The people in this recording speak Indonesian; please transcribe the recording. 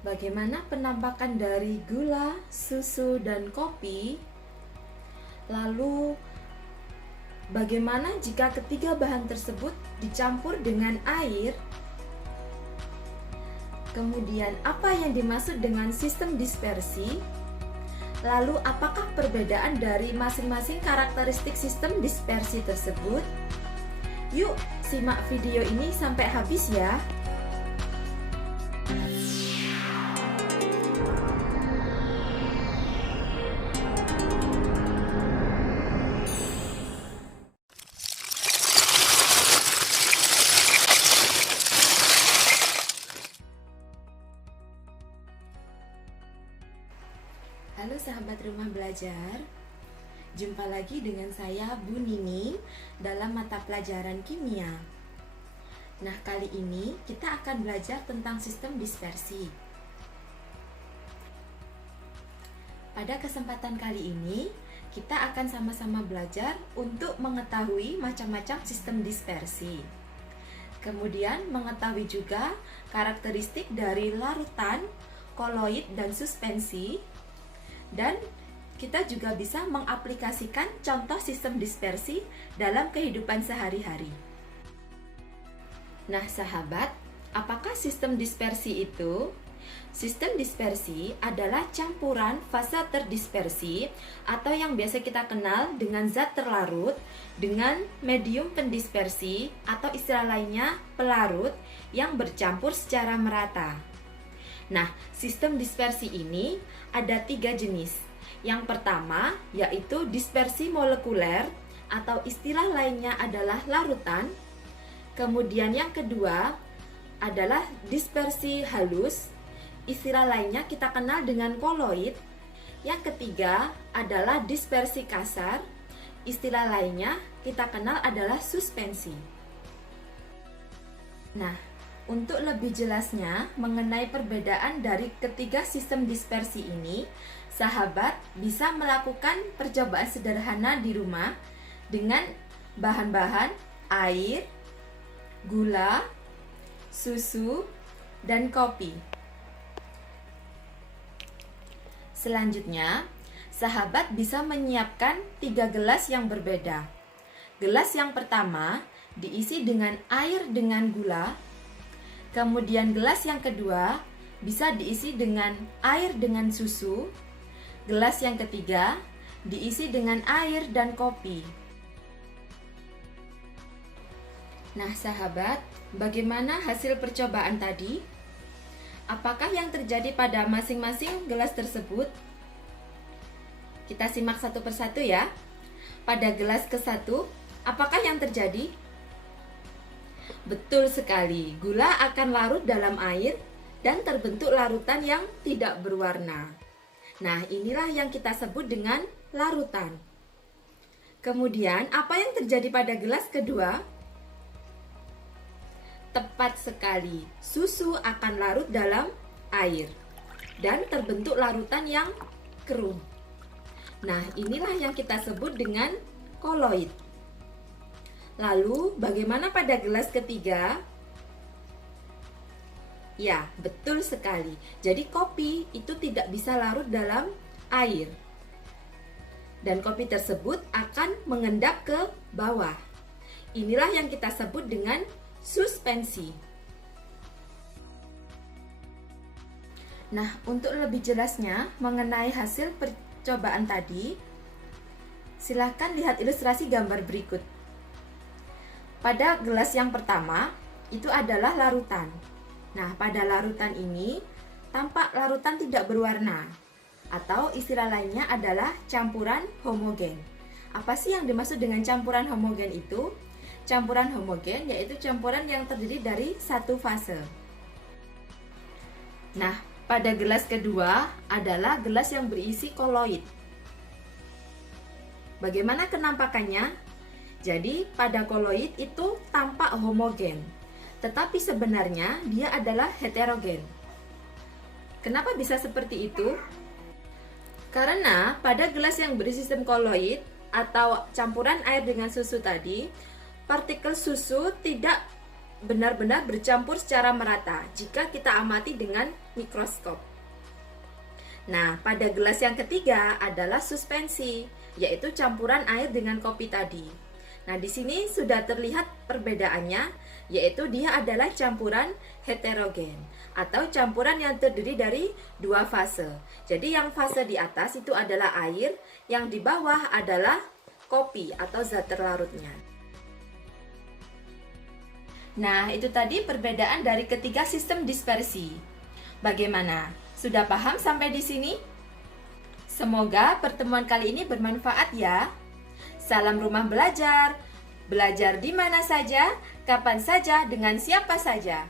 Bagaimana penampakan dari gula, susu, dan kopi? Lalu, bagaimana jika ketiga bahan tersebut dicampur dengan air? Kemudian, apa yang dimaksud dengan sistem dispersi? Lalu, apakah perbedaan dari masing-masing karakteristik sistem dispersi tersebut? Yuk, simak video ini sampai habis ya. Halo sahabat rumah belajar, jumpa lagi dengan saya Bu Nini dalam mata pelajaran kimia. Nah, kali ini kita akan belajar tentang sistem dispersi. Pada kesempatan kali ini, kita akan sama-sama belajar untuk mengetahui macam-macam sistem dispersi. Kemudian mengetahui juga karakteristik dari larutan, koloid, dan suspensi. Dan kita juga bisa mengaplikasikan contoh sistem dispersi dalam kehidupan sehari-hari. Nah, sahabat, apakah sistem dispersi itu? Sistem dispersi adalah campuran fase terdispersi atau yang biasa kita kenal dengan zat terlarut dengan medium pendispersi atau istilah lainnya pelarut yang bercampur secara merata. Nah, sistem dispersi ini ada 3 jenis. Yang pertama yaitu dispersi molekuler atau istilah lainnya adalah larutan. Kemudian yang kedua adalah dispersi halus, istilah lainnya kita kenal dengan koloid. Yang ketiga adalah dispersi kasar, istilah lainnya kita kenal adalah suspensi. Nah, untuk lebih jelasnya mengenai perbedaan dari ketiga sistem dispersi ini, sahabat bisa melakukan percobaan sederhana di rumah dengan bahan-bahan air, gula, susu, dan kopi. Selanjutnya, sahabat bisa menyiapkan 3 gelas yang berbeda. Gelas yang pertama diisi dengan air dengan gula. Kemudian gelas yang kedua bisa diisi dengan air dengan susu. Gelas yang ketiga diisi dengan air dan kopi. Nah, sahabat, bagaimana hasil percobaan tadi? Apakah yang terjadi pada masing-masing gelas tersebut? Kita simak satu persatu ya. Pada gelas ke-1, apakah yang terjadi? Betul sekali, gula akan larut dalam air dan terbentuk larutan yang tidak berwarna. Nah, inilah yang kita sebut dengan larutan. Kemudian, apa yang terjadi pada gelas kedua? Tepat sekali, susu akan larut dalam air dan terbentuk larutan yang keruh. Nah, inilah yang kita sebut dengan koloid. Lalu, bagaimana pada gelas ketiga? Ya, betul sekali. Jadi, kopi itu tidak bisa larut dalam air. Dan kopi tersebut akan mengendap ke bawah. Inilah yang kita sebut dengan suspensi. Nah, untuk lebih jelasnya mengenai hasil percobaan tadi, silakan lihat ilustrasi gambar berikut. Pada gelas yang pertama, itu adalah larutan. Nah, pada larutan ini, tampak larutan tidak berwarna. Atau istilah lainnya adalah campuran homogen. Apa sih yang dimaksud dengan campuran homogen itu? Campuran homogen yaitu campuran yang terdiri dari satu fase. Nah, pada gelas kedua adalah gelas yang berisi koloid. Bagaimana kenampakannya? Jadi, pada koloid itu tampak homogen, tetapi sebenarnya dia adalah heterogen. Kenapa bisa seperti itu? Karena pada gelas yang berisi sistem koloid atau campuran air dengan susu tadi, partikel susu tidak benar-benar bercampur secara merata jika kita amati dengan mikroskop. Nah, pada gelas yang ketiga adalah suspensi, yaitu campuran air dengan kopi tadi. Nah, di sini sudah terlihat perbedaannya, yaitu dia adalah campuran heterogen atau campuran yang terdiri dari dua fase. Jadi yang fase di atas itu adalah air, yang di bawah adalah kopi atau zat terlarutnya. Nah, itu tadi perbedaan dari ketiga sistem dispersi. Bagaimana? Sudah paham sampai di sini? Semoga pertemuan kali ini bermanfaat ya. Salam rumah belajar. Belajar di mana saja, kapan saja, dengan siapa saja.